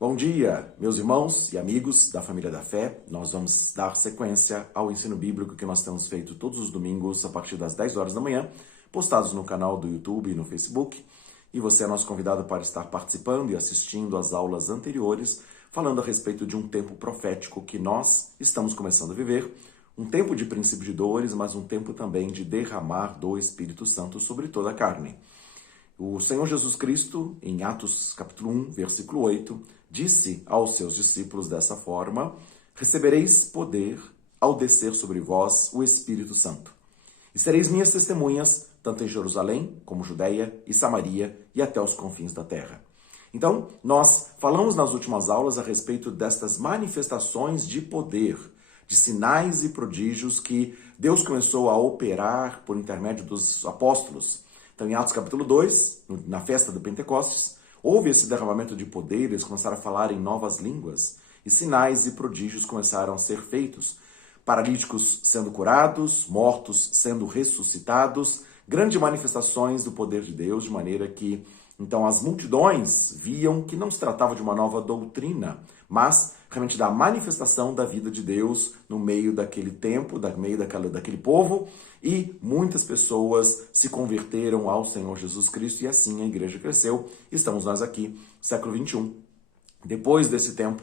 Bom dia, meus irmãos e amigos da família da fé. Nós vamos dar sequência ao ensino bíblico que nós temos feito todos os domingos a partir das 10 horas da manhã, postados no canal do YouTube e no Facebook. E você é nosso convidado para estar participando e assistindo às aulas anteriores, falando a respeito de um tempo profético que nós estamos começando a viver, um tempo de princípio de dores, mas um tempo também de derramar do Espírito Santo sobre toda a carne. O Senhor Jesus Cristo, em Atos capítulo 1, versículo 8, disse aos seus discípulos dessa forma: recebereis poder ao descer sobre vós o Espírito Santo. E sereis minhas testemunhas, tanto em Jerusalém, como Judeia e Samaria e até os confins da terra. Então, nós falamos nas últimas aulas a respeito destas manifestações de poder, de sinais e prodígios que Deus começou a operar por intermédio dos apóstolos. Então, em Atos capítulo 2, na festa do Pentecostes, houve esse derramamento de poder, eles começaram a falar em novas línguas, e sinais e prodígios começaram a ser feitos. Paralíticos sendo curados, mortos sendo ressuscitados, grandes manifestações do poder de Deus, de maneira que, então, as multidões viam que não se tratava de uma nova doutrina, mas realmente da manifestação da vida de Deus no meio daquele tempo, no meio daquele povo, e muitas pessoas se converteram ao Senhor Jesus Cristo, e assim a igreja cresceu. Estamos nós aqui, século 21, depois desse tempo,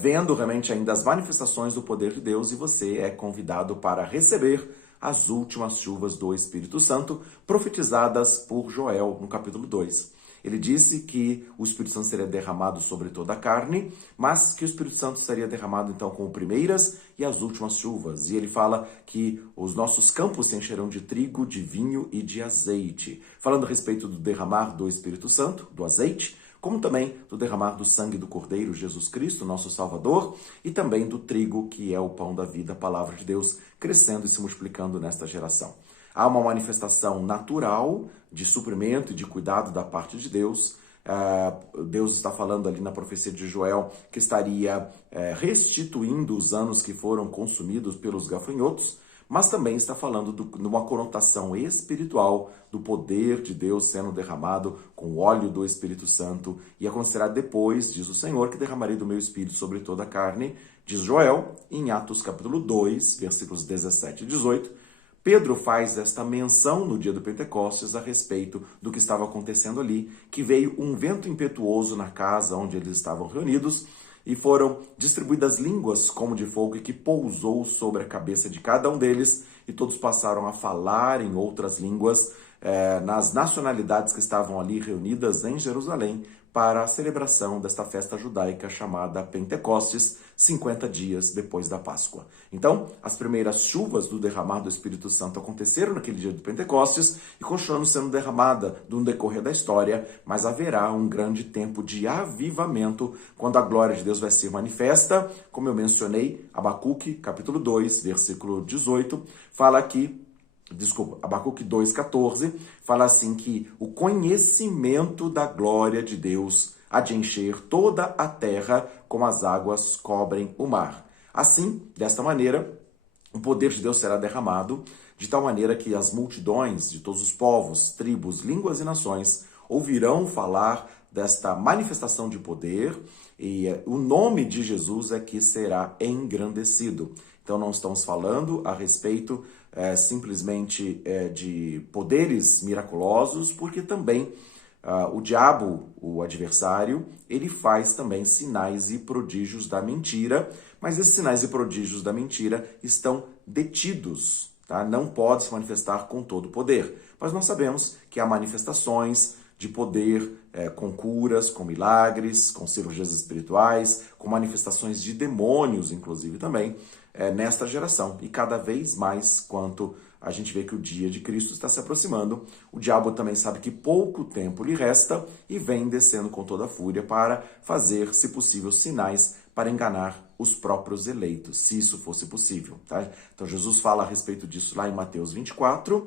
vendo realmente ainda as manifestações do poder de Deus, e você é convidado para receber as últimas chuvas do Espírito Santo, profetizadas por Joel no capítulo 2. Ele disse que o Espírito Santo seria derramado sobre toda a carne, mas que o Espírito Santo seria derramado então como primeiras e as últimas chuvas. E ele fala que os nossos campos se encherão de trigo, de vinho e de azeite. Falando a respeito do derramar do Espírito Santo, do azeite, como também do derramar do sangue do Cordeiro, Jesus Cristo, nosso Salvador, e também do trigo, que é o pão da vida, a palavra de Deus, crescendo e se multiplicando nesta geração. Há uma manifestação natural de suprimento e de cuidado da parte de Deus. Deus está falando ali na profecia de Joel que estaria restituindo os anos que foram consumidos pelos gafanhotos, mas também está falando de uma conotação espiritual do poder de Deus sendo derramado com o óleo do Espírito Santo. E acontecerá depois, diz o Senhor, que derramarei do meu Espírito sobre toda a carne, diz Joel, em Atos capítulo 2, versículos 17 e 18. Pedro faz esta menção no dia do Pentecostes a respeito do que estava acontecendo ali, que veio um vento impetuoso na casa onde eles estavam reunidos, e foram distribuídas línguas como de fogo e que pousou sobre a cabeça de cada um deles, e todos passaram a falar em outras línguas nas nacionalidades que estavam ali reunidas em Jerusalém para a celebração desta festa judaica chamada Pentecostes, 50 dias depois da Páscoa. Então, as primeiras chuvas do derramar do Espírito Santo aconteceram naquele dia do Pentecostes e continuam sendo derramada no decorrer da história, mas haverá um grande tempo de avivamento quando a glória de Deus vai ser manifesta. Como eu mencionei, Abacuque, capítulo 2, versículo 18, fala aqui, Abacuque 2,14, fala assim que o conhecimento da glória de Deus há de encher toda a terra como as águas cobrem o mar. Assim, desta maneira, o poder de Deus será derramado de tal maneira que as multidões de todos os povos, tribos, línguas e nações ouvirão falar desta manifestação de poder, e o nome de Jesus é que será engrandecido. Então não estamos falando a respeito simplesmente de poderes miraculosos, porque também o diabo, o adversário, ele faz também sinais e prodígios da mentira, mas esses sinais e prodígios da mentira estão detidos, tá? Não pode se manifestar com todo o poder. Mas nós sabemos que há manifestações de poder com curas, com milagres, com cirurgias espirituais, com manifestações de demônios, inclusive também, nesta geração. E cada vez mais, quanto a gente vê que o dia de Cristo está se aproximando, o diabo também sabe que pouco tempo lhe resta e vem descendo com toda a fúria para fazer, se possível, sinais para enganar os próprios eleitos, se isso fosse possível. Tá? Então Jesus fala a respeito disso lá em Mateus 24,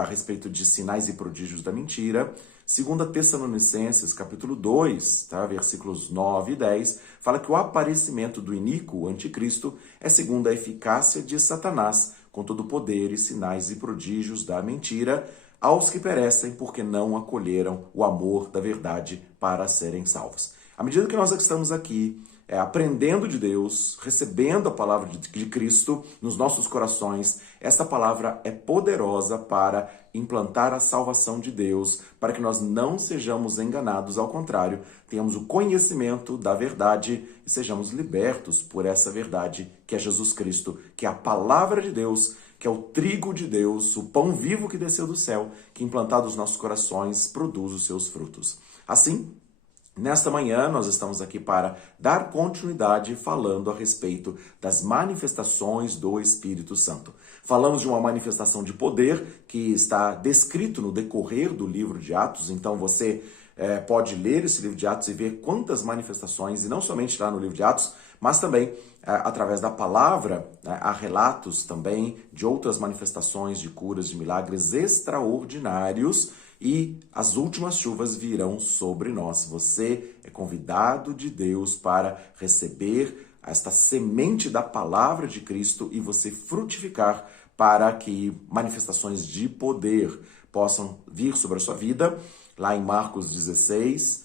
a respeito de sinais e prodígios da mentira. 2 Tessalonicenses, capítulo 2, tá? Versículos 9 e 10, fala que o aparecimento do iníquo, o anticristo, é segundo a eficácia de Satanás, com todo o poder e sinais e prodígios da mentira, aos que perecem porque não acolheram o amor da verdade para serem salvos. À medida que nós estamos aqui, aprendendo de Deus, recebendo a palavra de Cristo nos nossos corações, essa palavra é poderosa para implantar a salvação de Deus, para que nós não sejamos enganados, ao contrário, tenhamos o conhecimento da verdade e sejamos libertos por essa verdade que é Jesus Cristo, que é a palavra de Deus, que é o trigo de Deus, o pão vivo que desceu do céu, que implantado nos nossos corações produz os seus frutos. Assim, nesta manhã, nós estamos aqui para dar continuidade falando a respeito das manifestações do Espírito Santo. Falamos de uma manifestação de poder que está descrito no decorrer do livro de Atos, então você pode ler esse livro de Atos e ver quantas manifestações, e não somente lá no livro de Atos, mas também através da palavra, há relatos também de outras manifestações de curas, de milagres extraordinários, e as últimas chuvas virão sobre nós. Você é convidado de Deus para receber esta semente da palavra de Cristo e você frutificar para que manifestações de poder possam vir sobre a sua vida. Lá em Marcos 16,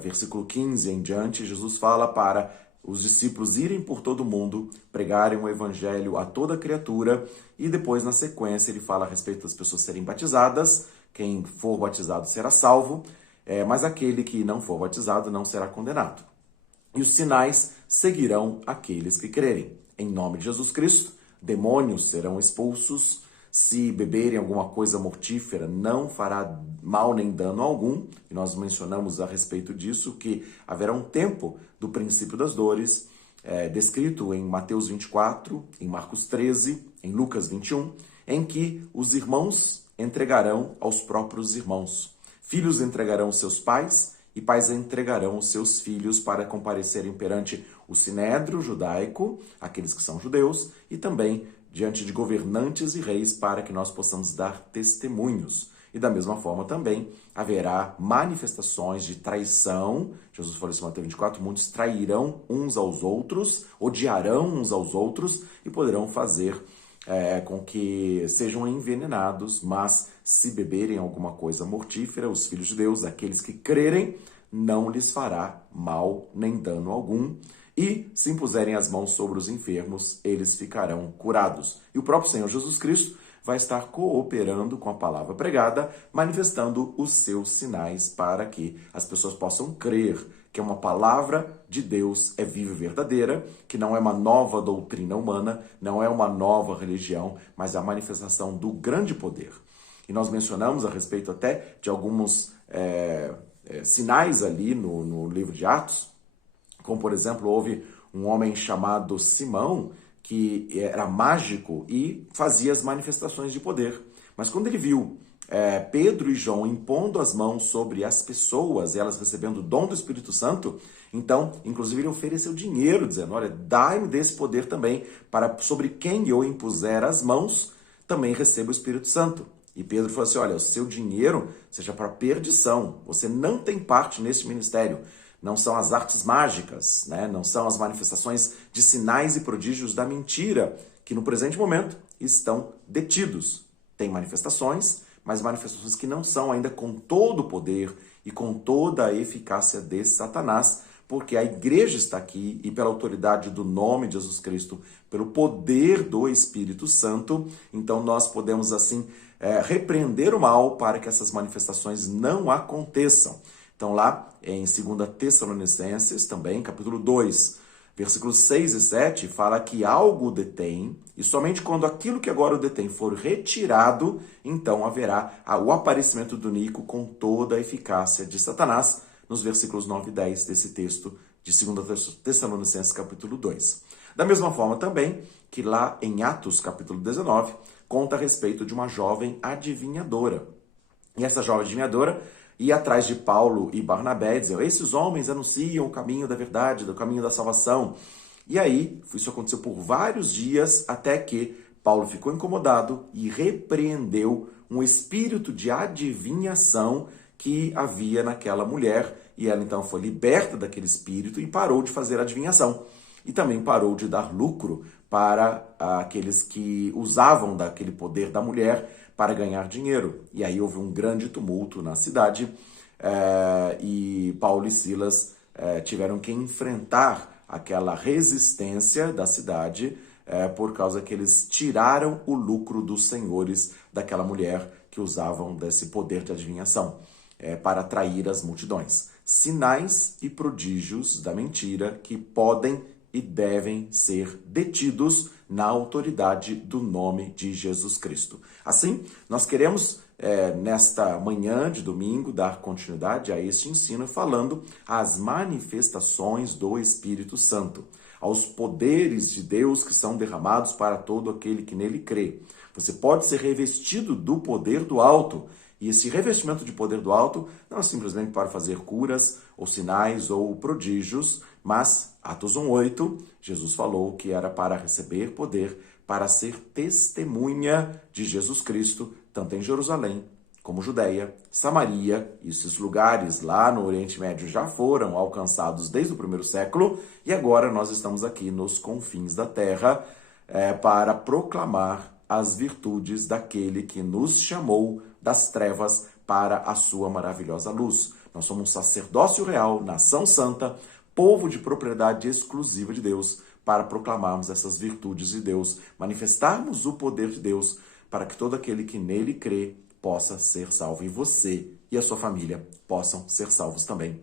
versículo 15 em diante, Jesus fala para os discípulos irem por todo mundo, pregarem o evangelho a toda criatura, e depois, na sequência, ele fala a respeito das pessoas serem batizadas. Quem for batizado será salvo, mas aquele que não for batizado não será condenado. E os sinais seguirão aqueles que crerem. Em nome de Jesus Cristo, demônios serão expulsos. Se beberem alguma coisa mortífera, não fará mal nem dano algum. E nós mencionamos a respeito disso que haverá um tempo do princípio das dores, descrito em Mateus 24, em Marcos 13, em Lucas 21, em que os irmãos entregarão aos próprios irmãos. Filhos entregarão seus pais e pais entregarão os seus filhos para comparecerem perante o sinédrio judaico, aqueles que são judeus, e também diante de governantes e reis para que nós possamos dar testemunhos. E da mesma forma também haverá manifestações de traição. Jesus falou isso em Mateus 24, muitos trairão uns aos outros, odiarão uns aos outros e poderão fazer com que sejam envenenados, mas se beberem alguma coisa mortífera, os filhos de Deus, aqueles que crerem, não lhes fará mal nem dano algum. E se impuserem as mãos sobre os enfermos, eles ficarão curados. E o próprio Senhor Jesus Cristo vai estar cooperando com a palavra pregada, manifestando os seus sinais para que as pessoas possam crer que uma palavra de Deus é viva e verdadeira, que não é uma nova doutrina humana, não é uma nova religião, mas é a manifestação do grande poder. E nós mencionamos a respeito até de alguns sinais ali no livro de Atos, como, por exemplo, houve um homem chamado Simão, que era mágico e fazia as manifestações de poder. Mas quando ele viu Pedro e João impondo as mãos sobre as pessoas e elas recebendo o dom do Espírito Santo, então, inclusive, ele ofereceu dinheiro, dizendo, olha, dai-me desse poder também, para sobre quem eu impuser as mãos, também receba o Espírito Santo. E Pedro falou assim, olha, o seu dinheiro seja para perdição, você não tem parte nesse ministério. Não são as artes mágicas, né? Não são as manifestações de sinais e prodígios da mentira, que no presente momento estão detidos. Tem manifestações, mas manifestações que não são ainda com todo o poder e com toda a eficácia de Satanás, porque a igreja está aqui e pela autoridade do nome de Jesus Cristo, pelo poder do Espírito Santo, então nós podemos assim repreender o mal para que essas manifestações não aconteçam. Então lá em 2 Tessalonicenses, também, capítulo 2, versículos 6 e 7, fala que algo o detém, e somente quando aquilo que agora o detém for retirado, então haverá o aparecimento do Nico com toda a eficácia de Satanás, nos versículos 9 e 10 desse texto de 2 Tessalonicenses, capítulo 2. Da mesma forma também que lá em Atos, capítulo 19, conta a respeito de uma jovem adivinhadora. E essa jovem adivinhadora ia atrás de Paulo e Barnabé, diziam, esses homens anunciam o caminho da verdade, o caminho da salvação. E aí, isso aconteceu por vários dias, até que Paulo ficou incomodado e repreendeu um espírito de adivinhação que havia naquela mulher, e ela então foi liberta daquele espírito e parou de fazer adivinhação. E também parou de dar lucro para aqueles que usavam daquele poder da mulher para ganhar dinheiro. E aí houve um grande tumulto na cidade e Paulo e Silas tiveram que enfrentar aquela resistência da cidade por causa que eles tiraram o lucro dos senhores daquela mulher que usavam desse poder de adivinhação para atrair as multidões. Sinais e prodígios da mentira que podem e devem ser detidos na autoridade do nome de Jesus Cristo. Assim, nós queremos, nesta manhã de domingo, dar continuidade a este ensino falando as manifestações do Espírito Santo, aos poderes de Deus que são derramados para todo aquele que nele crê. Você pode ser revestido do poder do alto, e esse revestimento de poder do alto não é simplesmente para fazer curas, ou sinais, ou prodígios, mas, Atos 1:8, Jesus falou que era para receber poder, para ser testemunha de Jesus Cristo, tanto em Jerusalém, como Judeia, Samaria, e esses lugares lá no Oriente Médio já foram alcançados desde o primeiro século, e agora nós estamos aqui nos confins da terra para proclamar as virtudes daquele que nos chamou das trevas para a sua maravilhosa luz. Nós somos um sacerdócio real, nação santa, povo de propriedade exclusiva de Deus, para proclamarmos essas virtudes de Deus, manifestarmos o poder de Deus, para que todo aquele que nele crê possa ser salvo, e você e a sua família possam ser salvos também,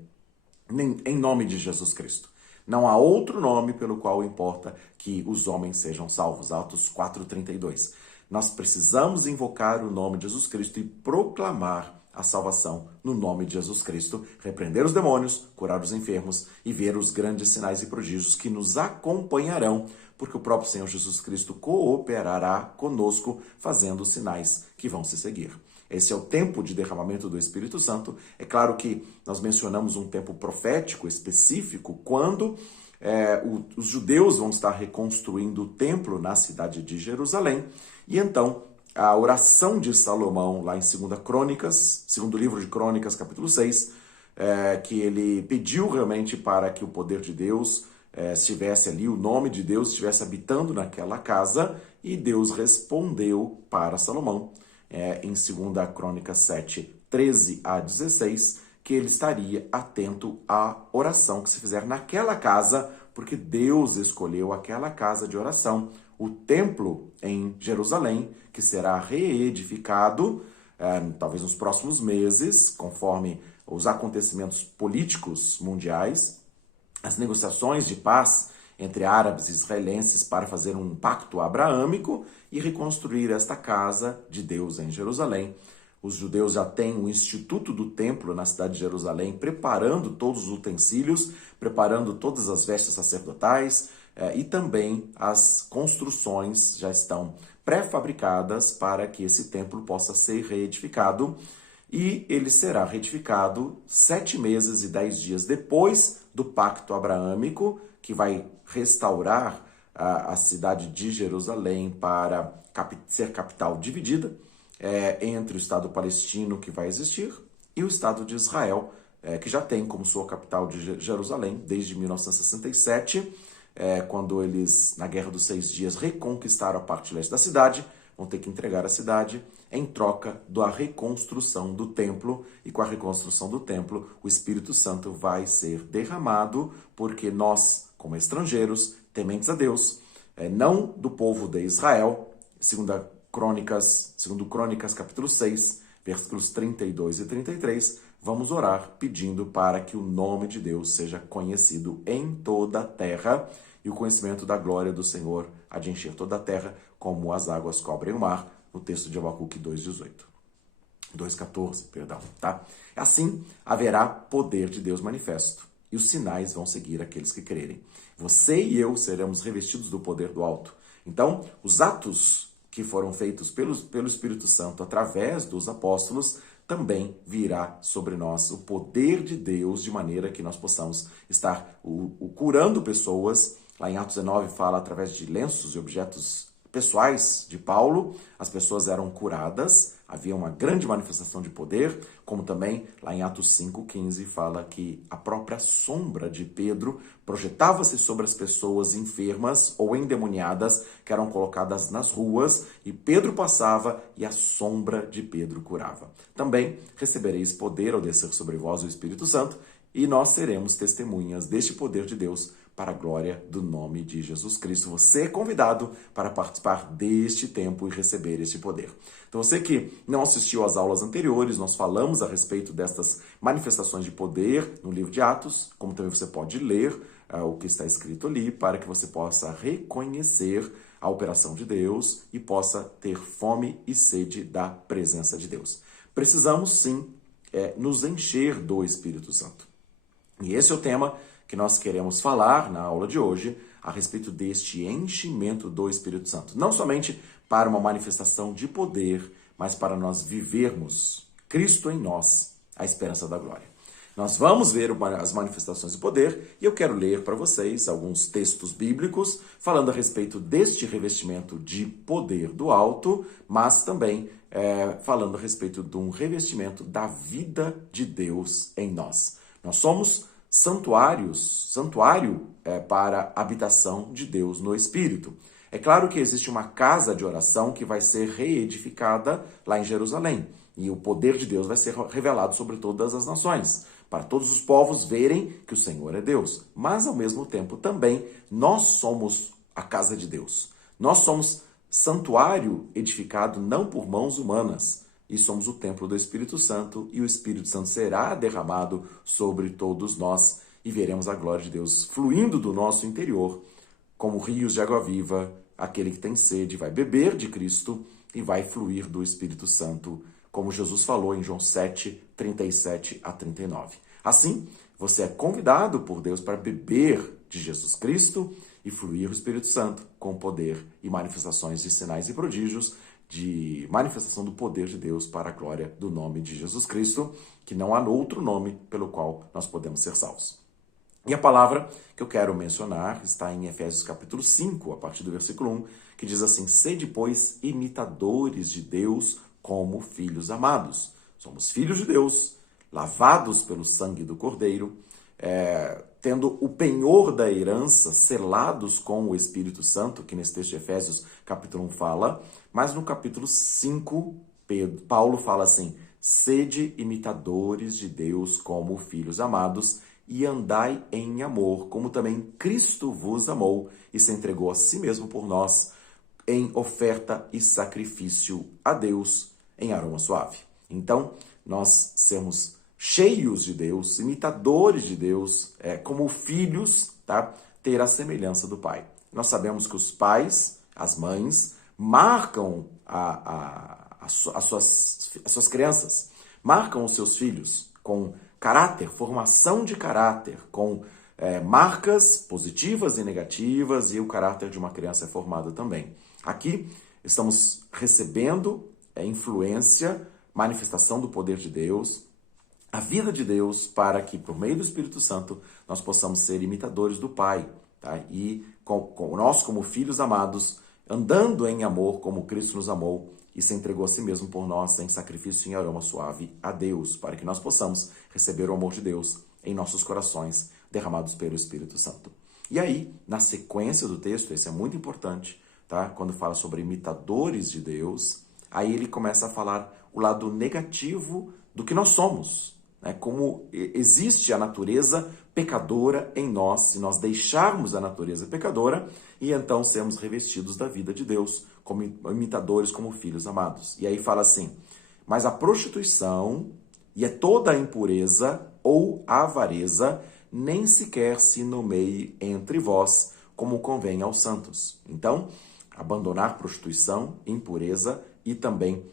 em nome de Jesus Cristo. Não há outro nome pelo qual importa que os homens sejam salvos. Atos 4:32. Nós precisamos invocar o nome de Jesus Cristo e proclamar a salvação no nome de Jesus Cristo, repreender os demônios, curar os enfermos e ver os grandes sinais e prodígios que nos acompanharão, porque o próprio Senhor Jesus Cristo cooperará conosco, fazendo os sinais que vão se seguir. Esse é o tempo de derramamento do Espírito Santo. É claro que nós mencionamos um tempo profético específico, quando os judeus vão estar reconstruindo o templo na cidade de Jerusalém, e então a oração de Salomão, lá em 2 Crônicas, segundo livro de Crônicas, capítulo 6, que ele pediu realmente para que o poder de Deus estivesse ali, o nome de Deus estivesse habitando naquela casa, e Deus respondeu para Salomão, em 2 Crônicas 7, 13 a 16, que ele estaria atento à oração que se fizer naquela casa, porque Deus escolheu aquela casa de oração, o templo em Jerusalém, que será reedificado, talvez nos próximos meses, conforme os acontecimentos políticos mundiais, as negociações de paz entre árabes e israelenses para fazer um pacto abraâmico e reconstruir esta casa de Deus em Jerusalém. Os judeus já têm o Instituto do Templo na cidade de Jerusalém, preparando todos os utensílios, preparando todas as vestes sacerdotais, e também as construções já estão pré-fabricadas para que esse templo possa ser reedificado, e ele será reedificado 7 meses e 10 dias depois do pacto abraâmico, que vai restaurar a cidade de Jerusalém para ser capital dividida entre o Estado palestino, que vai existir, e o Estado de Israel, que já tem como sua capital de Jerusalém desde 1967, quando eles, na Guerra dos 6 Dias, reconquistaram a parte leste da cidade, vão ter que entregar a cidade em troca da reconstrução do templo, e com a reconstrução do templo, o Espírito Santo vai ser derramado, porque nós, como estrangeiros, tementes a Deus, não do povo de Israel, segundo Crônicas capítulo 6, versículos 32 e 33, vamos orar pedindo para que o nome de Deus seja conhecido em toda a terra, e o conhecimento da glória do Senhor há de encher toda a terra, como as águas cobrem o mar, no texto de Abacuque 2:14, tá? Assim haverá poder de Deus manifesto, e os sinais vão seguir aqueles que crerem. Você e eu seremos revestidos do poder do alto. Então, os atos que foram feitos pelo Espírito Santo através dos apóstolos, também virá sobre nós o poder de Deus, de maneira que nós possamos estar curando pessoas. Lá em Atos 19 fala através de lenços e objetos pessoais de Paulo, as pessoas eram curadas, havia uma grande manifestação de poder, como também lá em Atos 5:15 fala que a própria sombra de Pedro projetava-se sobre as pessoas enfermas ou endemoniadas que eram colocadas nas ruas, e Pedro passava e a sombra de Pedro curava. Também recebereis poder ao descer sobre vós o Espírito Santo, e nós seremos testemunhas deste poder de Deus para a glória do nome de Jesus Cristo. Você é convidado para participar deste tempo e receber este poder. Então, você que não assistiu às aulas anteriores, nós falamos a respeito destas manifestações de poder no livro de Atos, como também você pode ler o que está escrito ali, para que você possa reconhecer a operação de Deus e possa ter fome e sede da presença de Deus. Precisamos, sim, nos encher do Espírito Santo. E esse é o tema que nós queremos falar na aula de hoje, a respeito deste enchimento do Espírito Santo. Não somente para uma manifestação de poder, mas para nós vivermos Cristo em nós, a esperança da glória. Nós vamos ver as manifestações de poder e eu quero ler para vocês alguns textos bíblicos falando a respeito deste revestimento de poder do alto, mas também falando a respeito de um revestimento da vida de Deus em nós. Nós somos santuário para a habitação de Deus no Espírito. É claro que existe uma casa de oração que vai ser reedificada lá em Jerusalém. E o poder de Deus vai ser revelado sobre todas as nações, para todos os povos verem que o Senhor é Deus. Mas, ao mesmo tempo, também, nós somos a casa de Deus. Nós somos santuário edificado não por mãos humanas, e somos o templo do Espírito Santo, e o Espírito Santo será derramado sobre todos nós, e veremos a glória de Deus fluindo do nosso interior, como rios de água viva. Aquele que tem sede vai beber de Cristo e vai fluir do Espírito Santo, como Jesus falou em João 7, 37 a 39. Assim, você é convidado por Deus para beber de Jesus Cristo e fluir o Espírito Santo com poder e manifestações de sinais e prodígios, de manifestação do poder de Deus para a glória do nome de Jesus Cristo, que não há outro nome pelo qual nós podemos ser salvos. E a palavra que eu quero mencionar está em Efésios capítulo 5, a partir do versículo 1, que diz assim: sede, pois, imitadores de Deus como filhos amados. Somos filhos de Deus, lavados pelo sangue do Cordeiro, tendo o penhor da herança, selados com o Espírito Santo, que nesse texto de Efésios capítulo 1 fala, mas no capítulo 5, Paulo fala assim: sede imitadores de Deus como filhos amados, e andai em amor, como também Cristo vos amou e se entregou a si mesmo por nós, em oferta e sacrifício a Deus em aroma suave. Então, nós sermos cheios de Deus, imitadores de Deus, como filhos, tá? Ter a semelhança do Pai. Nós sabemos que os pais, as mães, marcam as suas crianças, marcam os seus filhos com caráter, formação de caráter, com marcas positivas e negativas, e o caráter de uma criança é formado também. Aqui estamos recebendo influência, manifestação do poder de Deus, a vida de Deus, para que, por meio do Espírito Santo, nós possamos ser imitadores do Pai, tá? E nós, como filhos amados, andando em amor, como Cristo nos amou e se entregou a si mesmo por nós em sacrifício em aroma suave a Deus, para que nós possamos receber o amor de Deus em nossos corações, derramados pelo Espírito Santo. E aí, na sequência do texto, esse é muito importante, tá? Quando fala sobre imitadores de Deus, aí ele começa a falar o lado negativo do que nós somos, né? Como existe a natureza pecadora em nós, se nós deixarmos a natureza pecadora e então sermos revestidos da vida de Deus, como imitadores, como filhos amados. E aí fala assim: mas a prostituição e toda a impureza ou avareza nem sequer se nomeie entre vós, como convém aos santos. Então, abandonar prostituição, impureza e também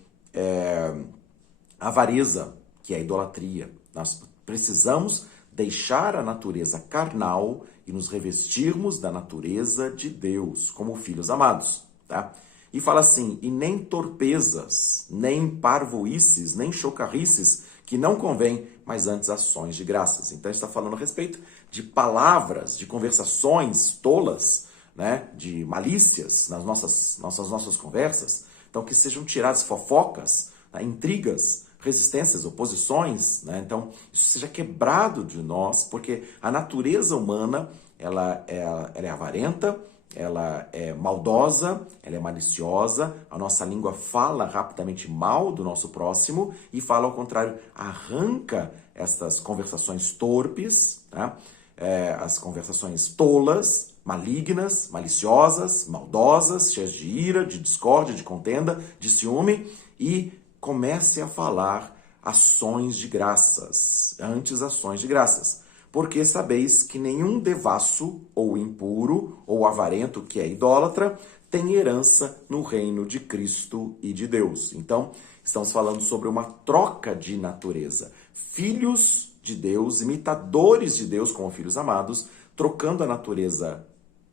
avareza, que é a idolatria. Nós precisamos deixar a natureza carnal e nos revestirmos da natureza de Deus, como filhos amados, tá? E fala assim: e nem torpezas, nem parvoices, nem chocarrices, que não convém, mas antes ações de graças. Então, está falando a respeito de palavras, de conversações tolas, né? De malícias nas nossas conversas. Então, que sejam tiradas fofocas, tá? Intrigas, resistências, oposições, né? Então, isso seja quebrado de nós, porque a natureza humana, ela é avarenta, ela é maldosa, ela é maliciosa, a nossa língua fala rapidamente mal do nosso próximo e fala ao contrário, arranca essas conversações torpes, né? As conversações tolas, malignas, maliciosas, maldosas, cheias de ira, de discórdia, de contenda, de ciúme, e comece a falar ações de graças, antes ações de graças. Porque sabeis que nenhum devasso, ou impuro, ou avarento, que é idólatra, tem herança no reino de Cristo e de Deus. Então, estamos falando sobre uma troca de natureza. Filhos de Deus, imitadores de Deus como filhos amados, trocando a natureza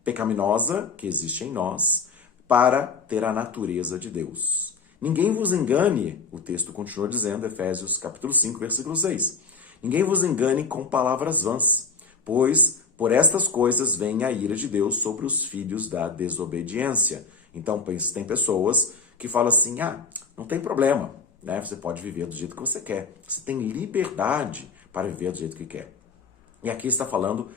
pecaminosa que existe em nós para ter a natureza de Deus. Ninguém vos engane, o texto continua dizendo, Efésios capítulo 5, versículo 6. Ninguém vos engane com palavras vãs, pois por estas coisas vem a ira de Deus sobre os filhos da desobediência. Então, tem pessoas que falam assim, não tem problema, né? Você pode viver do jeito que você quer. Você tem liberdade para viver do jeito que quer. E aqui está falando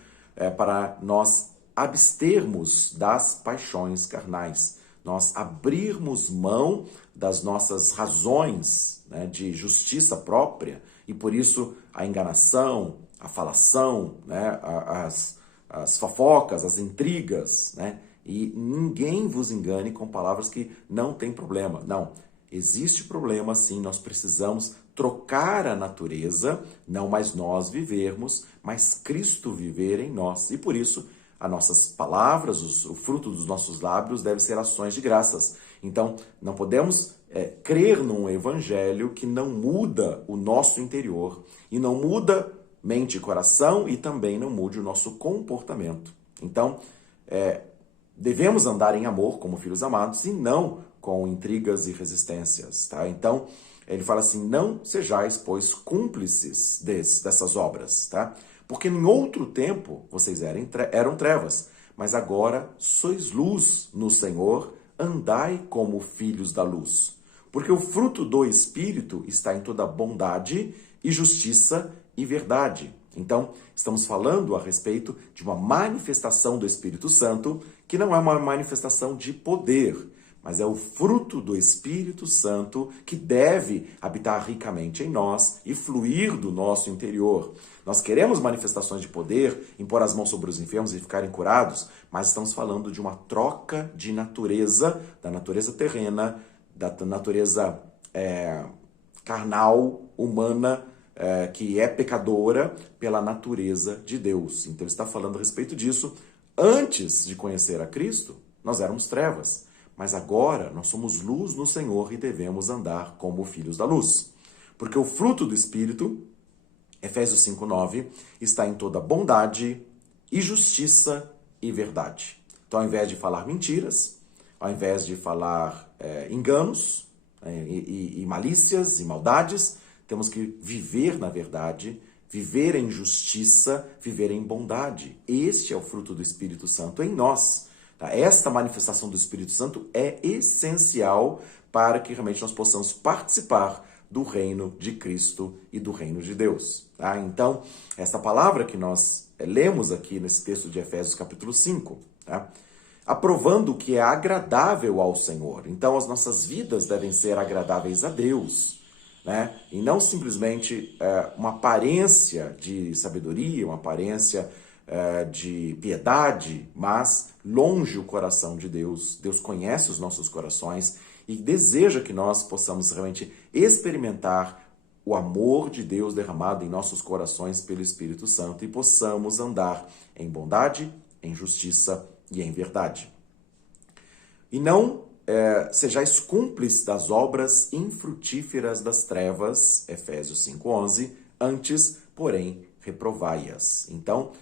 para nós abstermos das paixões carnais, nós abrirmos mão das nossas razões, né, de justiça própria, e por isso a enganação, a falação, né, as fofocas, as intrigas, né, e ninguém vos engane com palavras que não tem problema. Não, existe problema sim, nós precisamos trocar a natureza, não mais nós vivermos, mas Cristo viver em nós. E por isso, as nossas palavras, o fruto dos nossos lábios deve ser ações de graças. Então, não podemos crer num evangelho que não muda o nosso interior e não muda mente e coração e também não mude o nosso comportamento. Então, devemos andar em amor como filhos amados e não com intrigas e resistências, tá? Então, ele fala assim, não sejais, pois, cúmplices dessas obras, tá? Porque em outro tempo vocês eram trevas, mas agora sois luz no Senhor, andai como filhos da luz. Porque o fruto do Espírito está em toda bondade e justiça e verdade. Então, estamos falando a respeito de uma manifestação do Espírito Santo, que não é uma manifestação de poder, mas é o fruto do Espírito Santo que deve habitar ricamente em nós e fluir do nosso interior. Nós queremos manifestações de poder, impor as mãos sobre os enfermos e ficarem curados, mas estamos falando de uma troca de natureza, da natureza terrena, da natureza carnal, humana, que é pecadora, pela natureza de Deus. Então ele está falando a respeito disso. Antes de conhecer a Cristo, nós éramos trevas. Mas agora nós somos luz no Senhor e devemos andar como filhos da luz. Porque o fruto do Espírito, Efésios 5:9, está em toda bondade e justiça e verdade. Então, ao invés de falar mentiras, ao invés de falar enganos e malícias e maldades, temos que viver na verdade, viver em justiça, viver em bondade. Este é o fruto do Espírito Santo em nós. Esta manifestação do Espírito Santo é essencial para que realmente nós possamos participar do reino de Cristo e do reino de Deus. Tá? Então, essa palavra que nós lemos aqui nesse texto de Efésios capítulo 5, tá? Aprovando o que é agradável ao Senhor. Então, as nossas vidas devem ser agradáveis a Deus, né? E não simplesmente uma aparência de sabedoria, uma aparência de piedade, mas longe o coração de Deus. Deus conhece os nossos corações e deseja que nós possamos realmente experimentar o amor de Deus derramado em nossos corações pelo Espírito Santo e possamos andar em bondade, em justiça e em verdade. E não sejais cúmplices das obras infrutíferas das trevas, Efésios 5:11, antes, porém, reprovai-as. Então,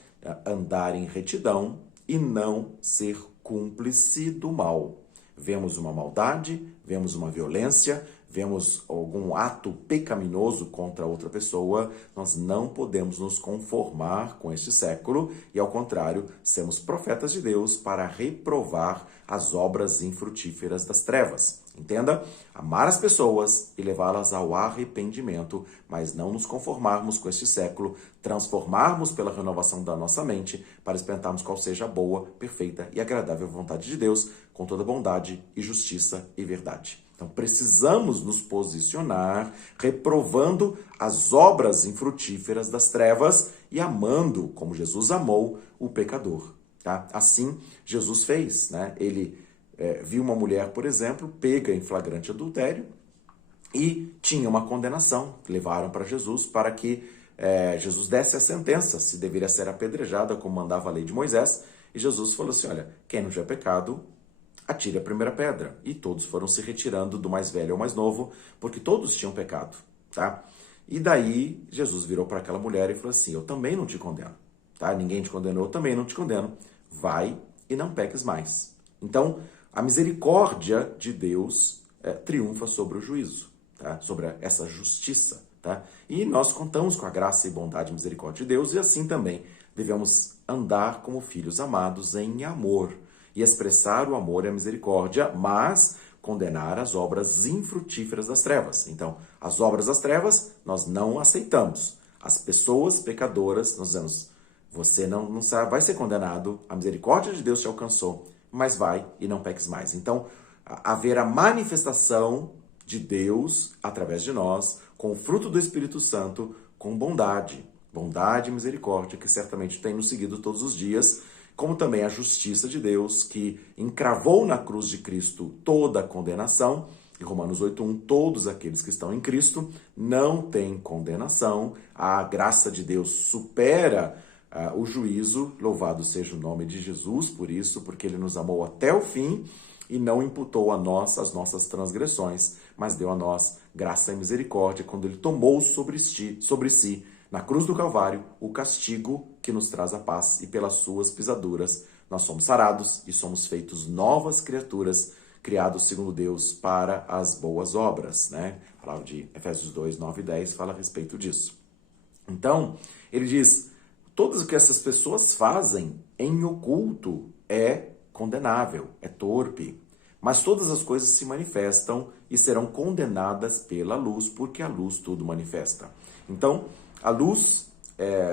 andar em retidão e não ser cúmplice do mal. Vemos uma maldade, vemos uma violência, vemos algum ato pecaminoso contra outra pessoa, nós não podemos nos conformar com este século e, ao contrário, sermos profetas de Deus para reprovar as obras infrutíferas das trevas. Entenda? Amar as pessoas e levá-las ao arrependimento, mas não nos conformarmos com este século, transformarmos pela renovação da nossa mente para experimentarmos qual seja a boa, perfeita e agradável vontade de Deus, com toda bondade e justiça e verdade. Então precisamos nos posicionar, reprovando as obras infrutíferas das trevas e amando, como Jesus amou, o pecador. Tá? Assim Jesus fez, né? Ele viu uma mulher, por exemplo, pega em flagrante adultério e tinha uma condenação. Levaram para Jesus para que Jesus desse a sentença, se deveria ser apedrejada, como mandava a lei de Moisés. E Jesus falou assim, olha, quem não tiver pecado, atire a primeira pedra. E todos foram se retirando do mais velho ao mais novo, porque todos tinham pecado. Tá? E daí Jesus virou para aquela mulher e falou assim, eu também não te condeno. Tá? Ninguém te condenou, eu também não te condeno. Vai e não peques mais. Então, a misericórdia de Deus triunfa sobre o juízo, tá? Sobre essa justiça. Tá? E nós contamos com a graça e bondade e misericórdia de Deus e assim também devemos andar como filhos amados em amor e expressar o amor e a misericórdia, mas condenar as obras infrutíferas das trevas. Então, as obras das trevas nós não aceitamos. As pessoas pecadoras, nós dizemos, você não vai ser condenado, a misericórdia de Deus te alcançou, mas vai e não peques mais. Então, haver a manifestação de Deus através de nós, com o fruto do Espírito Santo, com bondade e misericórdia, que certamente tem nos seguido todos os dias, como também a justiça de Deus, que encravou na cruz de Cristo toda a condenação. Em Romanos 8:1, todos aqueles que estão em Cristo não têm condenação. A graça de Deus supera o juízo, louvado seja o nome de Jesus por isso, porque ele nos amou até o fim e não imputou a nós as nossas transgressões, mas deu a nós graça e misericórdia quando ele tomou sobre si, na cruz do Calvário, o castigo que nos traz a paz, e pelas suas pisaduras nós somos sarados e somos feitos novas criaturas, criados segundo Deus para as boas obras, né? A palavra de Efésios 2, 9 e 10 fala a respeito disso. Então, ele diz, todas o que essas pessoas fazem em oculto é condenável, é torpe. Mas todas as coisas se manifestam e serão condenadas pela luz, porque a luz tudo manifesta. Então, a luz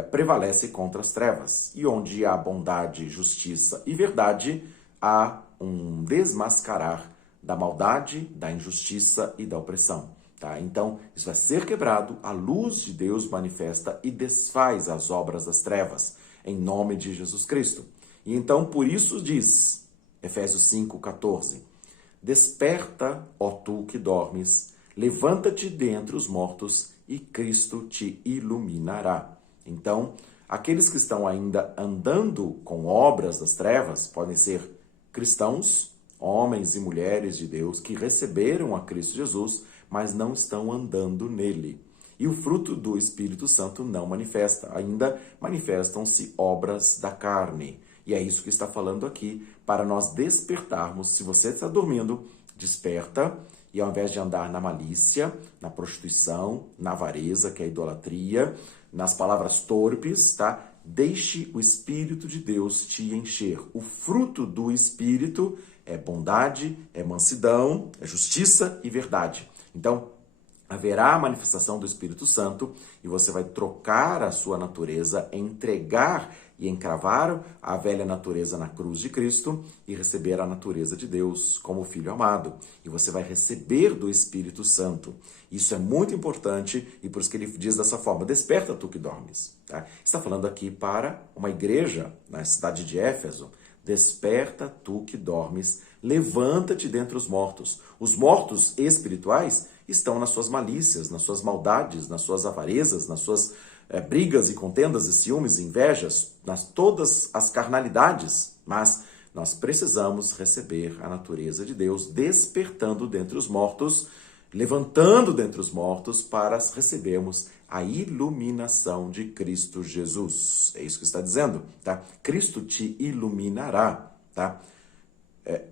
prevalece contra as trevas. E onde há bondade, justiça e verdade, há um desmascarar da maldade, da injustiça e da opressão. Tá? Então, isso vai ser quebrado, a luz de Deus manifesta e desfaz as obras das trevas, em nome de Jesus Cristo. E então, por isso diz, Efésios 5:14, desperta, ó tu que dormes, levanta-te dentre os mortos e Cristo te iluminará. Então, aqueles que estão ainda andando com obras das trevas podem ser cristãos, homens e mulheres de Deus que receberam a Cristo Jesus, mas não estão andando nele. E o fruto do Espírito Santo não manifesta. Ainda manifestam-se obras da carne. E é isso que está falando aqui, para nós despertarmos. Se você está dormindo, desperta. E ao invés de andar na malícia, na prostituição, na avareza, que é a idolatria, nas palavras torpes, tá? Deixe o Espírito de Deus te encher. O fruto do Espírito é bondade, é mansidão, é justiça e verdade. Então, haverá a manifestação do Espírito Santo e você vai trocar a sua natureza, entregar e encravar a velha natureza na cruz de Cristo e receber a natureza de Deus como filho amado. E você vai receber do Espírito Santo. Isso é muito importante e por isso que ele diz dessa forma, desperta tu que dormes. Tá? Está falando aqui para uma igreja na cidade de Éfeso. Desperta tu que dormes, levanta-te dentre os mortos. Os mortos espirituais estão nas suas malícias, nas suas maldades, nas suas avarezas, nas suas brigas e contendas e ciúmes e invejas, nas todas as carnalidades. Mas nós precisamos receber a natureza de Deus, despertando dentre os mortos, levantando dentre os mortos para recebermos a iluminação de Cristo Jesus. É isso que está dizendo, tá? Cristo te iluminará, tá?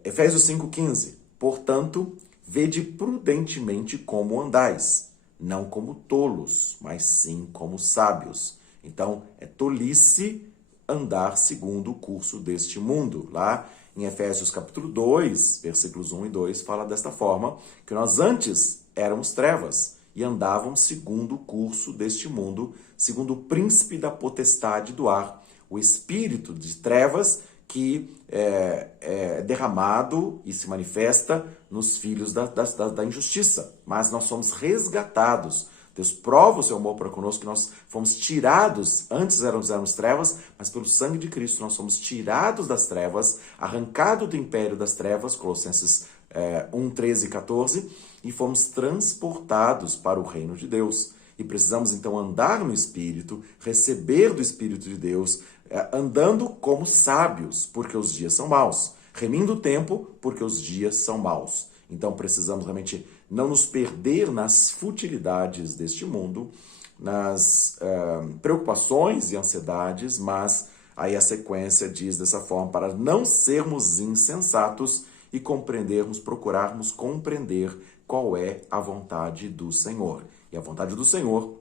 Efésios 5:15. Portanto, vede prudentemente como andais, não como tolos, mas sim como sábios. Então, é tolice andar segundo o curso deste mundo. Lá em Efésios capítulo 2, versículos 1 e 2, fala desta forma, que nós antes éramos trevas e andávamos segundo o curso deste mundo, segundo o príncipe da potestade do ar, o espírito de trevas que é derramado e se manifesta nos filhos da injustiça. Mas nós somos resgatados. Deus prova o seu amor para conosco, que nós fomos tirados, antes éramos trevas, mas pelo sangue de Cristo nós somos tirados das trevas, arrancados do império das trevas, Colossenses 1, 13 e 14, e fomos transportados para o reino de Deus. E precisamos então andar no Espírito, receber do Espírito de Deus, andando como sábios, porque os dias são maus, remindo o tempo, porque os dias são maus. Então precisamos realmente não nos perder nas futilidades deste mundo, nas preocupações e ansiedades, mas aí a sequência diz dessa forma, para não sermos insensatos e procurarmos compreender qual é a vontade do Senhor. E a vontade do Senhor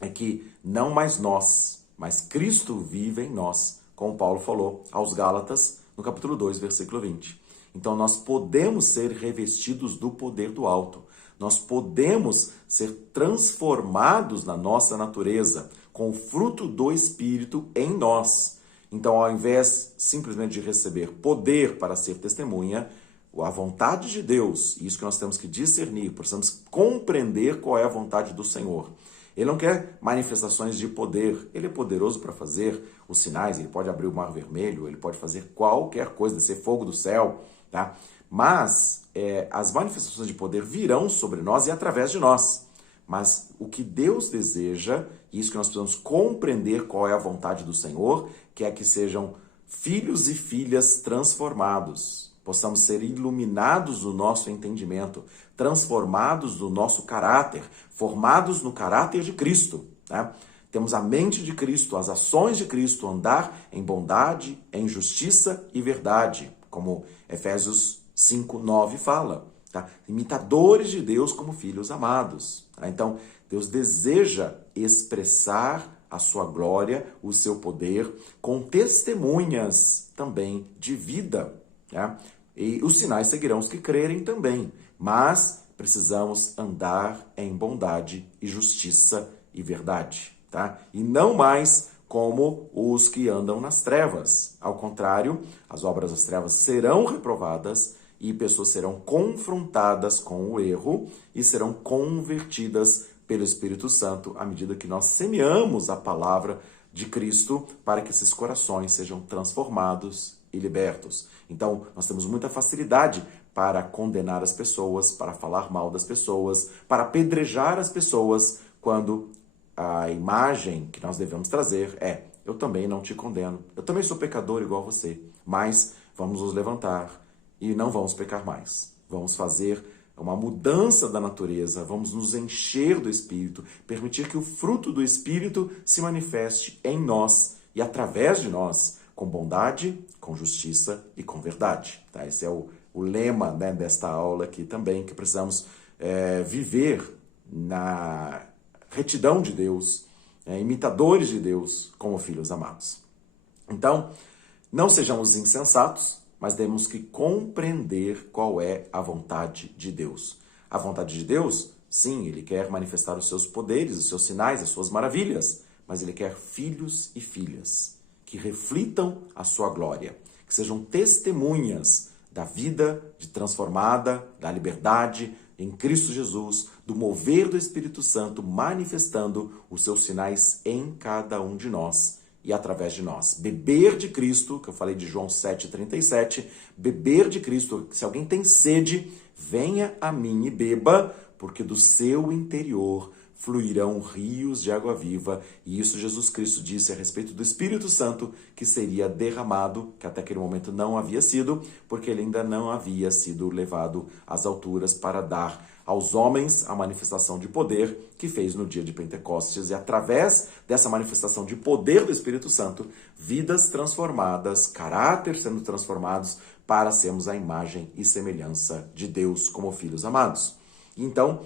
é que não mais nós, mas Cristo vive em nós, como Paulo falou aos Gálatas, no capítulo 2, versículo 20. Então nós podemos ser revestidos do poder do alto. Nós podemos ser transformados na nossa natureza, com o fruto do Espírito em nós. Então, ao invés simplesmente de receber poder para ser testemunha, a vontade de Deus, isso que nós temos que discernir, precisamos compreender qual é a vontade do Senhor. Ele não quer manifestações de poder, ele é poderoso para fazer os sinais, ele pode abrir o mar vermelho, ele pode fazer qualquer coisa, descer fogo do céu, tá? Mas as manifestações de poder virão sobre nós e através de nós. Mas o que Deus deseja, e isso que nós precisamos compreender qual é a vontade do Senhor, que é que sejam filhos e filhas transformados, possamos ser iluminados no nosso entendimento, transformados no nosso caráter, formados no caráter de Cristo, né? Temos a mente de Cristo, as ações de Cristo, andar em bondade, em justiça e verdade, como Efésios 5, 9 fala. Tá? Imitadores de Deus como filhos amados. Tá? Então, Deus deseja expressar a sua glória, o seu poder, com testemunhas também de vida. Tá? E os sinais seguirão os que crerem também. Mas precisamos andar em bondade e justiça e verdade. Tá? E não mais como os que andam nas trevas. Ao contrário, as obras das trevas serão reprovadas e pessoas serão confrontadas com o erro e serão convertidas pelo Espírito Santo à medida que nós semeamos a palavra de Cristo para que esses corações sejam transformados e libertos. Então, nós temos muita facilidade para condenar as pessoas, para falar mal das pessoas, para apedrejar as pessoas, quando a imagem que nós devemos trazer é: eu também não te condeno, eu também sou pecador igual você, mas vamos nos levantar e não vamos pecar mais. Vamos fazer uma mudança da natureza, vamos nos encher do Espírito, permitir que o fruto do Espírito se manifeste em nós e através de nós, com bondade, com justiça e com verdade. Tá? Esse é o lema, né, desta aula aqui também, que precisamos viver na retidão de Deus, imitadores de Deus como filhos amados. Então, não sejamos insensatos, mas temos que compreender qual é a vontade de Deus. A vontade de Deus, sim, Ele quer manifestar os seus poderes, os seus sinais, as suas maravilhas, mas Ele quer filhos e filhas que reflitam a sua glória, que sejam testemunhas da vida transformada, da liberdade em Cristo Jesus, do mover do Espírito Santo, manifestando os seus sinais em cada um de nós e através de nós. Beber de Cristo, que eu falei de João 7,37, beber de Cristo, se alguém tem sede, venha a mim e beba, porque do seu interior fluirão rios de água viva. E isso Jesus Cristo disse a respeito do Espírito Santo, que seria derramado, que até aquele momento não havia sido, porque ele ainda não havia sido levado às alturas para dar aos homens a manifestação de poder que fez no dia de Pentecostes. E através dessa manifestação de poder do Espírito Santo, vidas transformadas, caráter sendo transformados, para sermos a imagem e semelhança de Deus como filhos amados. Então,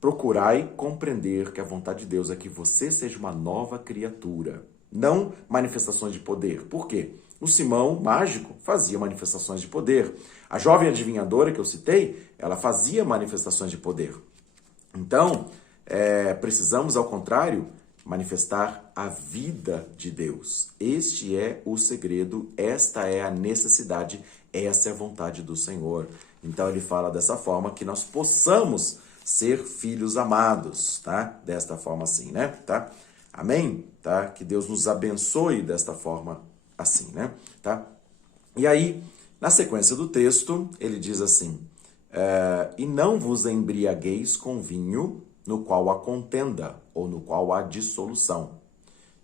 procurai compreender que a vontade de Deus é que você seja uma nova criatura. não manifestações de poder. Por quê? O Simão mágico fazia manifestações de poder. A jovem adivinhadora que eu citei, ela fazia manifestações de poder. Então, precisamos, ao contrário, manifestar a vida de Deus. Este é o segredo, esta é a necessidade, essa é a vontade do Senhor. Então ele fala dessa forma que nós possamos ser filhos amados, tá? Desta forma assim, né? Tá? Amém? Tá? Que Deus nos abençoe desta forma assim, né? Tá? E aí, na sequência do texto, ele diz assim, e não vos embriagueis com vinho, no qual há contenda, ou no qual há dissolução.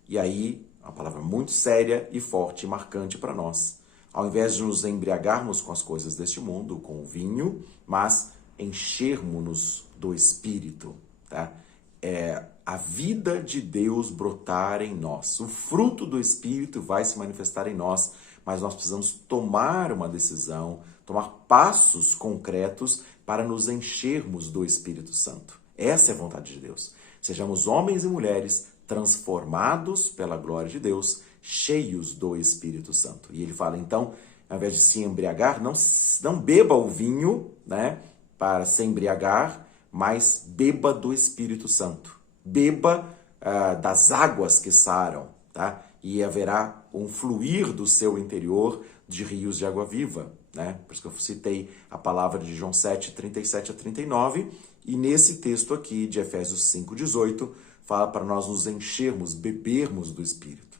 E aí, uma palavra muito séria e forte e marcante para nós. Ao invés de nos embriagarmos com as coisas deste mundo, com o vinho, mas enchermos-nos do Espírito, tá? A vida de Deus brotar em nós. O fruto do Espírito vai se manifestar em nós, mas nós precisamos tomar uma decisão, tomar passos concretos para nos enchermos do Espírito Santo. Essa é a vontade de Deus. Sejamos homens e mulheres transformados pela glória de Deus, cheios do Espírito Santo. E ele fala, então, ao invés de se embriagar, não beba o vinho, né, para se embriagar, mas beba do Espírito Santo. Beba das águas que saram, tá? E haverá um fluir do seu interior de rios de água viva, né? Por isso que eu citei a palavra de João 7, 37 a 39, e nesse texto aqui de Efésios 5, 18, fala para nós nos enchermos, bebermos do Espírito,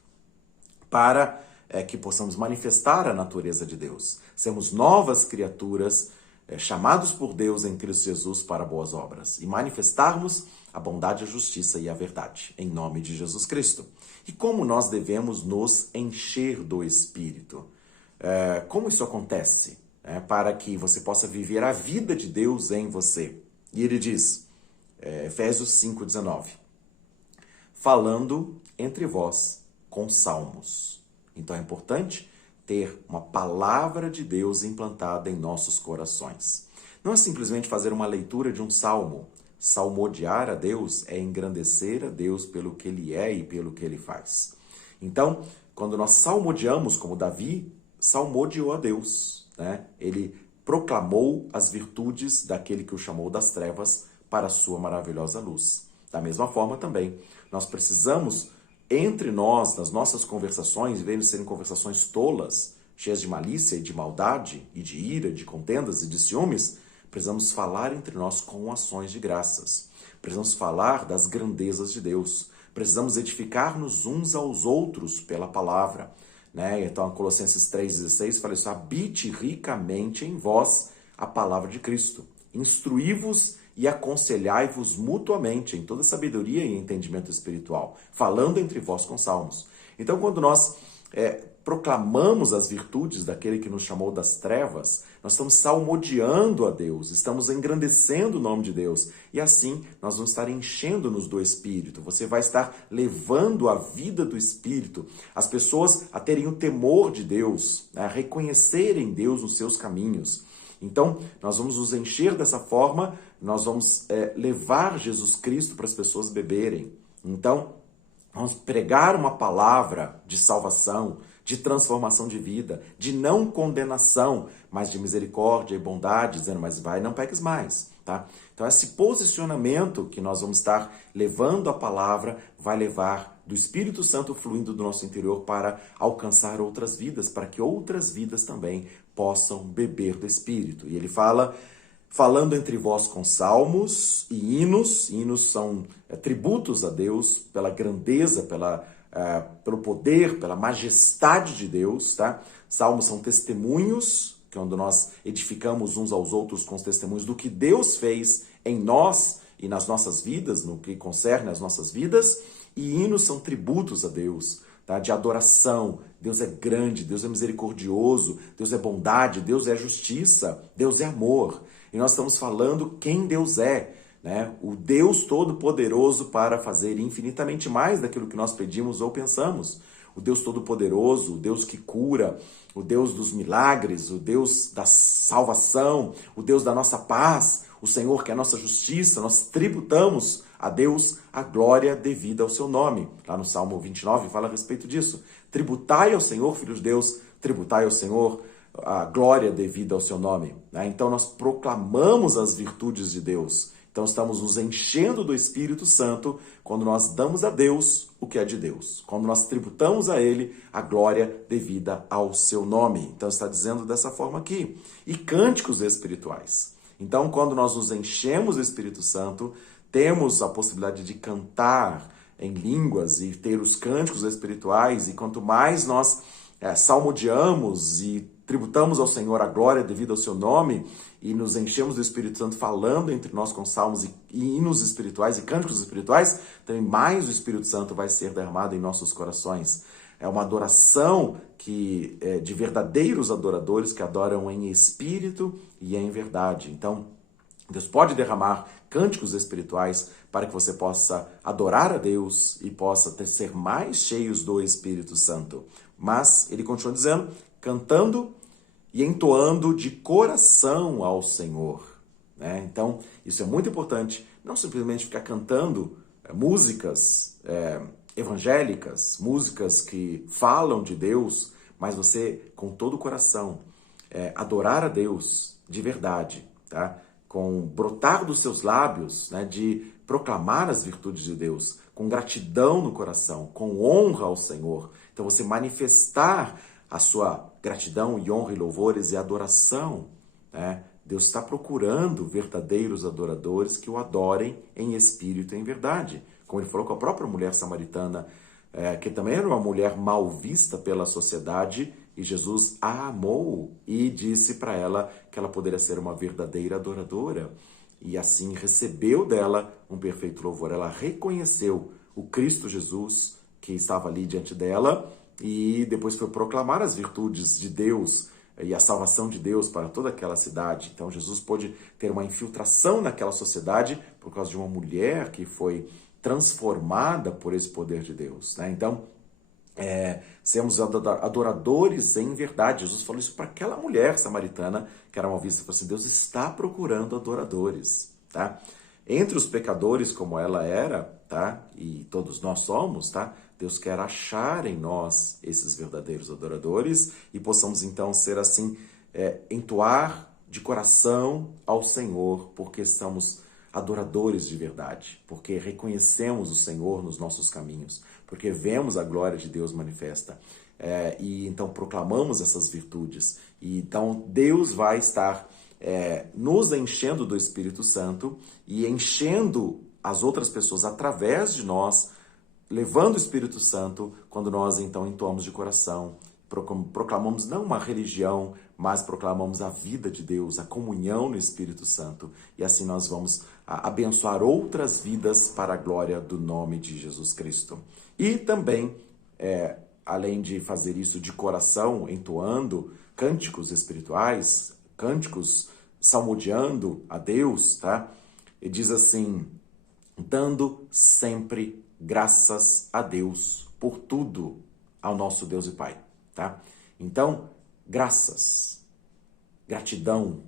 para que possamos manifestar a natureza de Deus. Sermos novas criaturas, chamados por Deus em Cristo Jesus para boas obras, e manifestarmos a bondade, a justiça e a verdade, em nome de Jesus Cristo. E como nós devemos nos encher do Espírito? Como isso acontece? Para que você possa viver a vida de Deus em você. E ele diz, Efésios 5,19, falando entre vós com salmos. Então é importante ter uma palavra de Deus implantada em nossos corações. Não é simplesmente fazer uma leitura de um salmo. Salmodiar a Deus é engrandecer a Deus pelo que Ele é e pelo que Ele faz. Então, quando nós salmodiamos, como Davi salmodiou a Deus, né? Ele proclamou as virtudes daquele que o chamou das trevas para a sua maravilhosa luz. Da mesma forma também, nós precisamos, entre nós, nas nossas conversações, em vez de serem conversações tolas, cheias de malícia e de maldade, e de ira, de contendas e de ciúmes, precisamos falar entre nós com ações de graças. Precisamos falar das grandezas de Deus. Precisamos edificar-nos uns aos outros pela palavra. Né? Então, Colossenses 3,16 fala isso, habite ricamente em vós a palavra de Cristo. Instruí-vos e aconselhai-vos mutuamente em toda sabedoria e entendimento espiritual, falando entre vós com salmos. Então, quando nós proclamamos as virtudes daquele que nos chamou das trevas, nós estamos salmodiando a Deus, estamos engrandecendo o nome de Deus. E assim, nós vamos estar enchendo-nos do Espírito. Você vai estar levando a vida do Espírito, as pessoas a terem o temor de Deus, a reconhecerem Deus nos seus caminhos. Então, nós vamos nos encher dessa forma, nós vamos levar Jesus Cristo para as pessoas beberem. Então, vamos pregar uma palavra de salvação, de transformação de vida, de não condenação, mas de misericórdia e bondade, dizendo, mas vai, não peques mais, tá? Então, esse posicionamento que nós vamos estar levando a palavra vai levar do Espírito Santo fluindo do nosso interior para alcançar outras vidas, para que outras vidas também possam beber do Espírito. E ele fala, falando entre vós com salmos e hinos. Hinos são tributos a Deus pela grandeza, pelo poder, pela majestade de Deus, tá? Salmos são testemunhos, quando nós edificamos uns aos outros com os testemunhos do que Deus fez em nós e nas nossas vidas, no que concerne as nossas vidas. E hinos são tributos a Deus, tá? De adoração. Deus é grande, Deus é misericordioso, Deus é bondade, Deus é justiça, Deus é amor. E nós estamos falando quem Deus é, né? O Deus Todo-Poderoso para fazer infinitamente mais daquilo que nós pedimos ou pensamos. O Deus Todo-Poderoso, o Deus que cura, o Deus dos milagres, o Deus da salvação, o Deus da nossa paz, o Senhor que é a nossa justiça. Nós tributamos a Deus a glória devida ao seu nome. Lá no Salmo 29 fala a respeito disso. Tributai ao Senhor, filhos de Deus, tributai ao Senhor a glória devida ao seu nome. Então nós proclamamos as virtudes de Deus. Então estamos nos enchendo do Espírito Santo quando nós damos a Deus o que é de Deus. Quando nós tributamos a Ele a glória devida ao seu nome. Então está dizendo dessa forma aqui. E cânticos espirituais. Então quando nós nos enchemos do Espírito Santo, temos a possibilidade de cantar em línguas e ter os cânticos espirituais. E quanto mais nós salmodiamos e tributamos ao Senhor a glória devido ao seu nome e nos enchemos do Espírito Santo falando entre nós com salmos e hinos espirituais e cânticos espirituais, também mais o Espírito Santo vai ser derramado em nossos corações. É uma adoração de verdadeiros adoradores que adoram em espírito e em verdade. Então, Deus pode derramar cânticos espirituais para que você possa adorar a Deus e possa ser mais cheios do Espírito Santo. Mas ele continua dizendo, cantando e entoando de coração ao Senhor. Então, isso é muito importante. Não simplesmente ficar cantando músicas evangélicas, músicas que falam de Deus, mas você, com todo o coração, adorar a Deus de verdade, tá? Com brotar dos seus lábios, de proclamar as virtudes de Deus, com gratidão no coração, com honra ao Senhor. Então você manifestar a sua gratidão e honra e louvores e adoração. Deus está procurando verdadeiros adoradores que o adorem em espírito e em verdade. Como ele falou com a própria mulher samaritana, que também era uma mulher mal vista pela sociedade, e Jesus a amou e disse para ela que ela poderia ser uma verdadeira adoradora. E assim recebeu dela um perfeito louvor. Ela reconheceu o Cristo Jesus que estava ali diante dela e depois foi proclamar as virtudes de Deus e a salvação de Deus para toda aquela cidade. Então Jesus pôde ter uma infiltração naquela sociedade por causa de uma mulher que foi transformada por esse poder de Deus. Então, sermos adoradores em verdade. Jesus falou isso para aquela mulher samaritana que era mal vista. Ele falou assim, Deus está procurando adoradores. Tá? Entre os pecadores, como ela era, tá? E todos nós somos, tá? Deus quer achar em nós esses verdadeiros adoradores e possamos então ser assim, entoar de coração ao Senhor, porque somos adoradores de verdade, porque reconhecemos o Senhor nos nossos caminhos, porque vemos a glória de Deus manifesta e então proclamamos essas virtudes. E então Deus vai estar nos enchendo do Espírito Santo e enchendo as outras pessoas através de nós, levando o Espírito Santo quando nós então entoamos de coração, proclamamos não uma religião, mas proclamamos a vida de Deus, a comunhão no Espírito Santo. E assim nós vamos abençoar outras vidas para a glória do nome de Jesus Cristo. E também, além de fazer isso de coração, entoando cânticos espirituais, cânticos salmodiando a Deus, tá? Ele diz assim, dando sempre graças a Deus por tudo ao nosso Deus e Pai, tá? Então, graças, gratidão,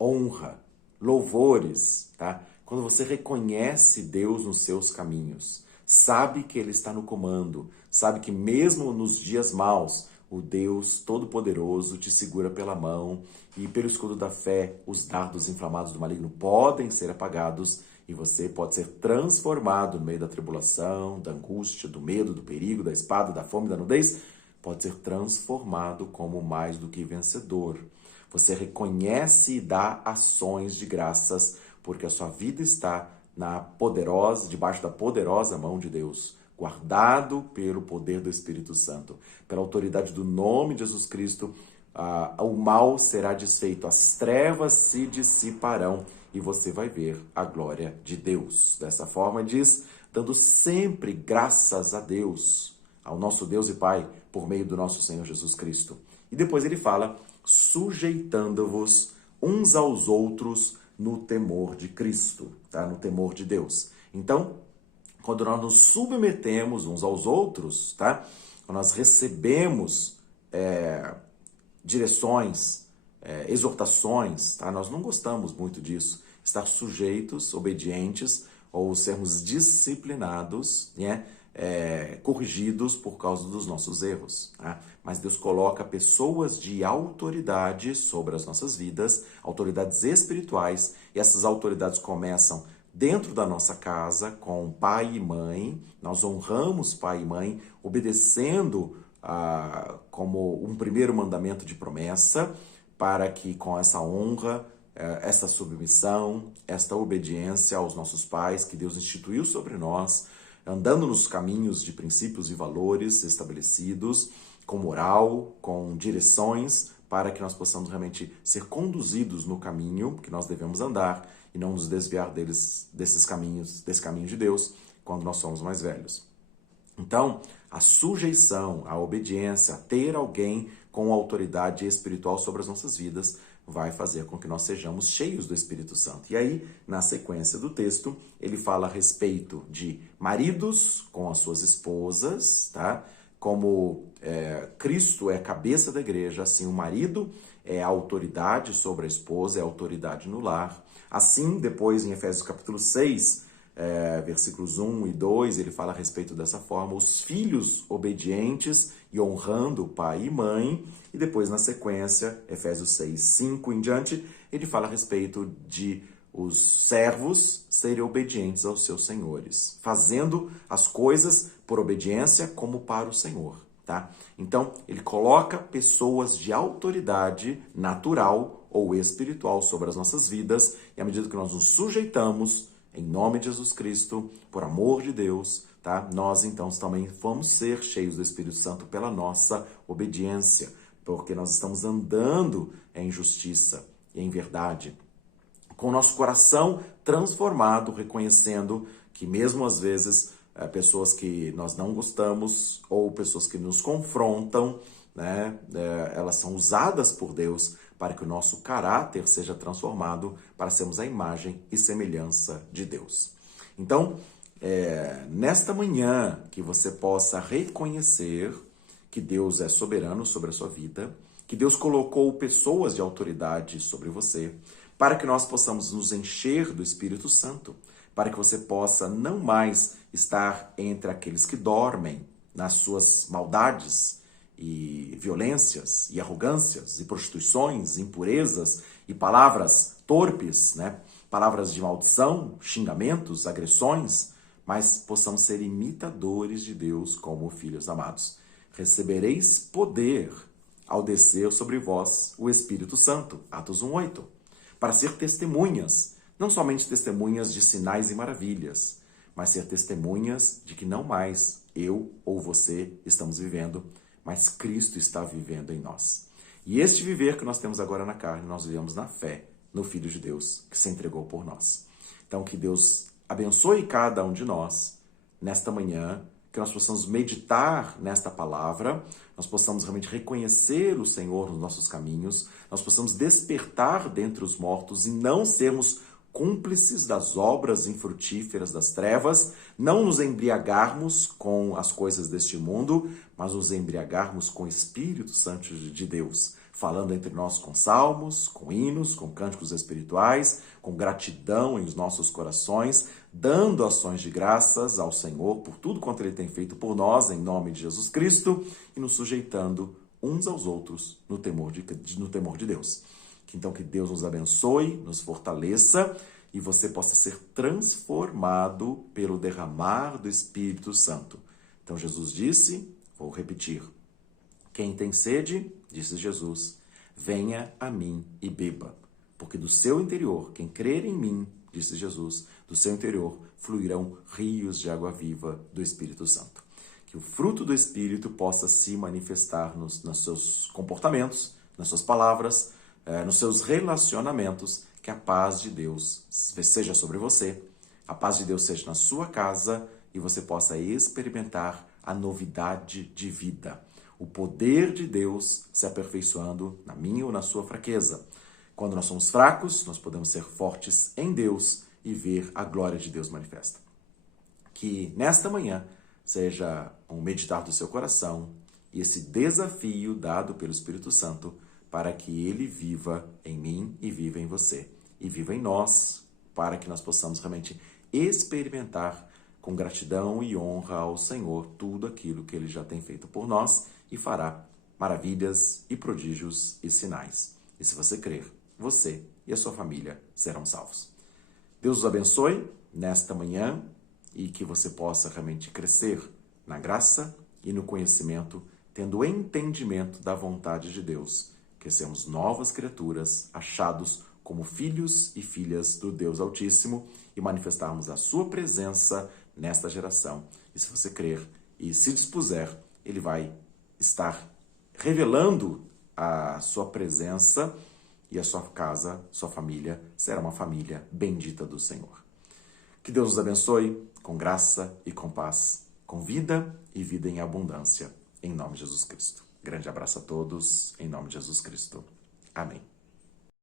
honra, louvores, tá? Quando você reconhece Deus nos seus caminhos, sabe que Ele está no comando, sabe que mesmo nos dias maus, o Deus Todo-Poderoso te segura pela mão e pelo escudo da fé, os dardos inflamados do maligno podem ser apagados e você pode ser transformado no meio da tribulação, da angústia, do medo, do perigo, da espada, da fome, da nudez, pode ser transformado como mais do que vencedor. Você reconhece e dá ações de graças, porque a sua vida está debaixo da poderosa mão de Deus, guardado pelo poder do Espírito Santo. Pela autoridade do nome de Jesus Cristo, o mal será desfeito, as trevas se dissiparão e você vai ver a glória de Deus. Dessa forma, diz, dando sempre graças a Deus, ao nosso Deus e Pai, por meio do nosso Senhor Jesus Cristo. E depois ele fala, sujeitando-vos uns aos outros no temor de Cristo, tá? No temor de Deus. Então, quando nós nos submetemos uns aos outros, tá? Quando nós recebemos direções, exortações, tá? Nós não gostamos muito disso. Estar sujeitos, obedientes, ou sermos disciplinados, né? Corrigidos por causa dos nossos erros. Tá? Mas Deus coloca pessoas de autoridade sobre as nossas vidas, autoridades espirituais, e essas autoridades começam dentro da nossa casa, com pai e mãe. Nós honramos pai e mãe, obedecendo como um primeiro mandamento de promessa, para que com essa honra, essa submissão, esta obediência aos nossos pais que Deus instituiu sobre nós, andando nos caminhos de princípios e valores estabelecidos, com moral, com direções, para que nós possamos realmente ser conduzidos no caminho que nós devemos andar e não nos desviar desse caminho de Deus, quando nós somos mais velhos. Então, a sujeição, a obediência, a ter alguém com autoridade espiritual sobre as nossas vidas, vai fazer com que nós sejamos cheios do Espírito Santo. E aí, na sequência do texto, ele fala a respeito de maridos com as suas esposas, tá? Como Cristo é a cabeça da igreja, assim o marido é a autoridade sobre a esposa, é a autoridade no lar. Assim, depois em Efésios capítulo 6, versículos 1 e 2, ele fala a respeito dessa forma, os filhos obedientes e honrando pai e mãe, e depois na sequência, Efésios 6, 5 em diante, ele fala a respeito de os servos serem obedientes aos seus senhores, fazendo as coisas por obediência como para o Senhor, tá? Então, ele coloca pessoas de autoridade natural ou espiritual sobre as nossas vidas, e à medida que nós nos sujeitamos, em nome de Jesus Cristo, por amor de Deus, tá? Nós então também vamos ser cheios do Espírito Santo pela nossa obediência, porque nós estamos andando em justiça e em verdade, com o nosso coração transformado, reconhecendo que mesmo às vezes pessoas que nós não gostamos ou pessoas que nos confrontam, né, elas são usadas por Deus para que o nosso caráter seja transformado para sermos a imagem e semelhança de Deus. Então, nesta manhã, que você possa reconhecer que Deus é soberano sobre a sua vida, que Deus colocou pessoas de autoridade sobre você, para que nós possamos nos encher do Espírito Santo, para que você possa não mais estar entre aqueles que dormem nas suas maldades e violências e arrogâncias e prostituições, impurezas e palavras torpes, né? Palavras de maldição, xingamentos, agressões, mas possamos ser imitadores de Deus como filhos amados. Recebereis poder ao descer sobre vós o Espírito Santo, Atos 1:8, para ser testemunhas, não somente testemunhas de sinais e maravilhas, mas ser testemunhas de que não mais eu ou você estamos vivendo, mas Cristo está vivendo em nós. E este viver que nós temos agora na carne, nós vivemos na fé no Filho de Deus, que se entregou por nós. Então, que Deus abençoe cada um de nós nesta manhã, que nós possamos meditar nesta palavra, nós possamos realmente reconhecer o Senhor nos nossos caminhos, nós possamos despertar dentre os mortos e não sermos cúmplices das obras infrutíferas das trevas, não nos embriagarmos com as coisas deste mundo, mas nos embriagarmos com o Espírito Santo de Deus, falando entre nós com salmos, com hinos, com cânticos espirituais, com gratidão em os nossos corações, dando ações de graças ao Senhor por tudo quanto Ele tem feito por nós, em nome de Jesus Cristo, e nos sujeitando uns aos outros no temor de Deus. Então, que Deus nos abençoe, nos fortaleça e você possa ser transformado pelo derramar do Espírito Santo. Então, Jesus disse, vou repetir, quem tem sede, disse Jesus, venha a mim e beba, porque do seu interior, quem crer em mim, disse Jesus, do seu interior fluirão rios de água viva do Espírito Santo. Que o fruto do Espírito possa se manifestar nos seus comportamentos, nas suas palavras, nos seus relacionamentos, que a paz de Deus seja sobre você, a paz de Deus seja na sua casa e você possa experimentar a novidade de vida. O poder de Deus se aperfeiçoando na minha ou na sua fraqueza. Quando nós somos fracos, nós podemos ser fortes em Deus e ver a glória de Deus manifesta. Que nesta manhã seja um meditar do seu coração e esse desafio dado pelo Espírito Santo para que Ele viva em mim e viva em você. E viva em nós, para que nós possamos realmente experimentar com gratidão e honra ao Senhor tudo aquilo que Ele já tem feito por nós e fará maravilhas e prodígios e sinais. E se você crer, você e a sua família serão salvos. Deus os abençoe nesta manhã e que você possa realmente crescer na graça e no conhecimento, tendo entendimento da vontade de Deus, que sermos novas criaturas, achados como filhos e filhas do Deus Altíssimo e manifestarmos a sua presença nesta geração. E se você crer e se dispuser, Ele vai estar revelando a sua presença e a sua casa, sua família, será uma família bendita do Senhor. Que Deus nos abençoe com graça e com paz, com vida e vida em abundância, em nome de Jesus Cristo. Grande abraço a todos, em nome de Jesus Cristo. Amém.